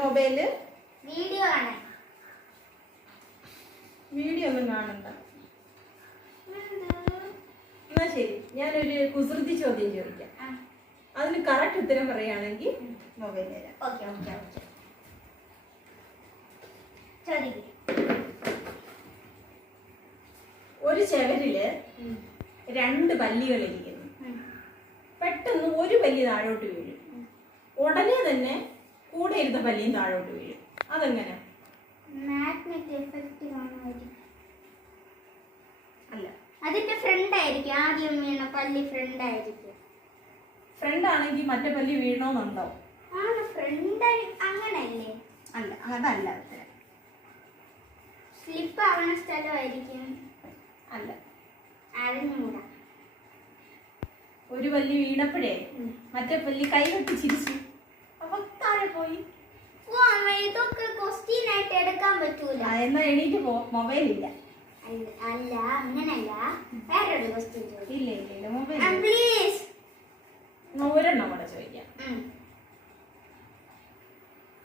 Mobile? Video കാണാൻ. Video ഒന്നും കാണണ്ട. എന്നാ ശരി ഞാനൊരു കുസൃതി ചോദ്യം ചോദിക്കാം. അതിന് കറക്റ്റ് ഉത്തരം പറയുകയാണെങ്കിൽ മൊബൈൽ തരാം ഓക്കെ ഓക്കെ ഓക്കെ. ഒരു ചെവരിൽ രണ്ട് പല്ലികൾ ഇരിക്കുന്നു. പെട്ടെന്ന് ഒരു പല്ലി താഴോട്ട് വീഴും. ഉടനെ തന്നെ കൂടെ ഇരുന്ന പല്ലിയും താഴോട്ട് വീഴും. അതെങ്ങനെ? അല്ല. അതിന്റെ ഫ്രണ്ട് ആയിരിക്കും. ആദ്യം വീണ പല്ലി ഫ്രണ്ട് ആയിരിക്കും. ഫ്രണ്ട് ആണെങ്കിൽ മറ്റേ പല്ലി വീഴണമെന്നുണ്ടോ ആണ് ഫ്രണ്ട് അങ്ങനല്ലേ? അല്ല അതല്ല. സ്ലിപ്പ് ആവണ സ്ഥലമായിരിക്കും. അല്ല. അറിഞ്ഞൂടാ ഒരു പല്ലി വീണപ്പോഴേ. മറ്റേ പല്ലി കൈകൊട്ടി ചിരിച്ചു. അപ്പൊ താഴെ പോയി? ഇതൊക്കെ ക്വസ്റ്റ്യൻ ആയിട്ട് എടുക്കാൻ പറ്റൂല. എന്നാ എണീറ്റ് പോ. മൊബൈൽ ഇല്ല. അല്ല അങ്ങനല്ല വേറൊരു ക്വസ്റ്റ്യൻ ഇല്ല ഇല്ല ഇല്ല മൊബൈൽ പ്ലീസ് ഒരെണ്ണം കൂടെ ചോദിക്കാം.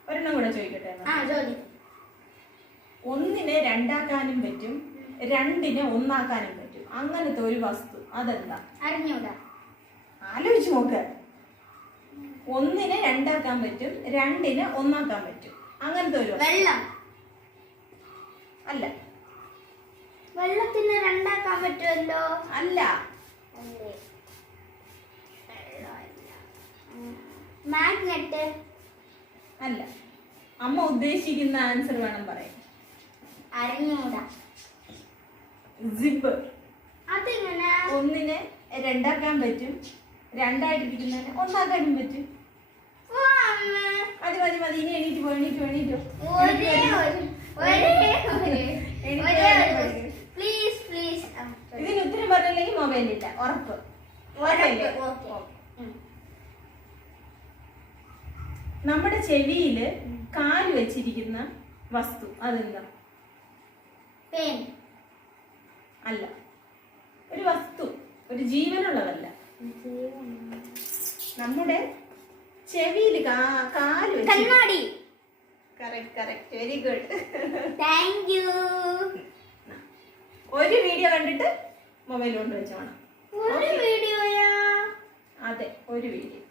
ഒരെണ്ണം കൂടെ ചോദിക്കട്ടെ ഒന്നിനെ രണ്ടാക്കാനും പറ്റും രണ്ടിനെ ഒന്നാക്കാനും പറ്റും. അങ്ങനത്തെ ഒരു വസ്തു. അതെന്താ? അറിഞ്ഞൂടാ. ആലോചിച്ച് നോക്ക്. ഒന്നിനെ രണ്ടാക്കാൻ പറ്റും രണ്ടിനെ ഒന്നാക്കാൻ പറ്റും. അങ്ങനത്തെ ഒരു വെള്ളം. അല്ല. വെള്ളത്തിന് രണ്ടാക്കാൻ പറ്റുമല്ലോ? അല്ല. മാഗ്നറ്റ്. അല്ല. അമ്മ ഉദ്ദേശിക്കുന്ന ആൻസർ വേണം പറയാൻ. അറിഞ്ഞൂടാ. സിബ്. അതെങ്ങനെ? ഒന്നിനെ രണ്ടാക്കാൻ പറ്റും രണ്ടായിട്ടിരിക്കുന്നതിന് ഒന്നാക്കാനും പറ്റും. മതി മതി മതി. ഇനി എണീറ്റ് പോ ഇതിന് ഉത്തരം പറഞ്ഞില്ലെങ്കിൽ മൊബൈൽ ഇല്ല. ഉറപ്പ്. നമ്മുടെ ചെവിയിൽ കാൽ വെച്ചിരിക്കുന്ന വസ്തു അതെന്താ? അല്ല. ഒരു വസ്തു. ഒരു ജീവനുള്ളതല്ല. നമ്മുടെ ചെവിയിൽ കാൽ കണ്ണാടി. Correct correct very good thank you ഒരു വീഡിയോ കണ്ടിട്ട് മൊബൈൽ കൊണ്ട് വെച്ചോണം. വേണം ഒരു വീഡിയോയാ അതെ ഒരു വീഡിയോ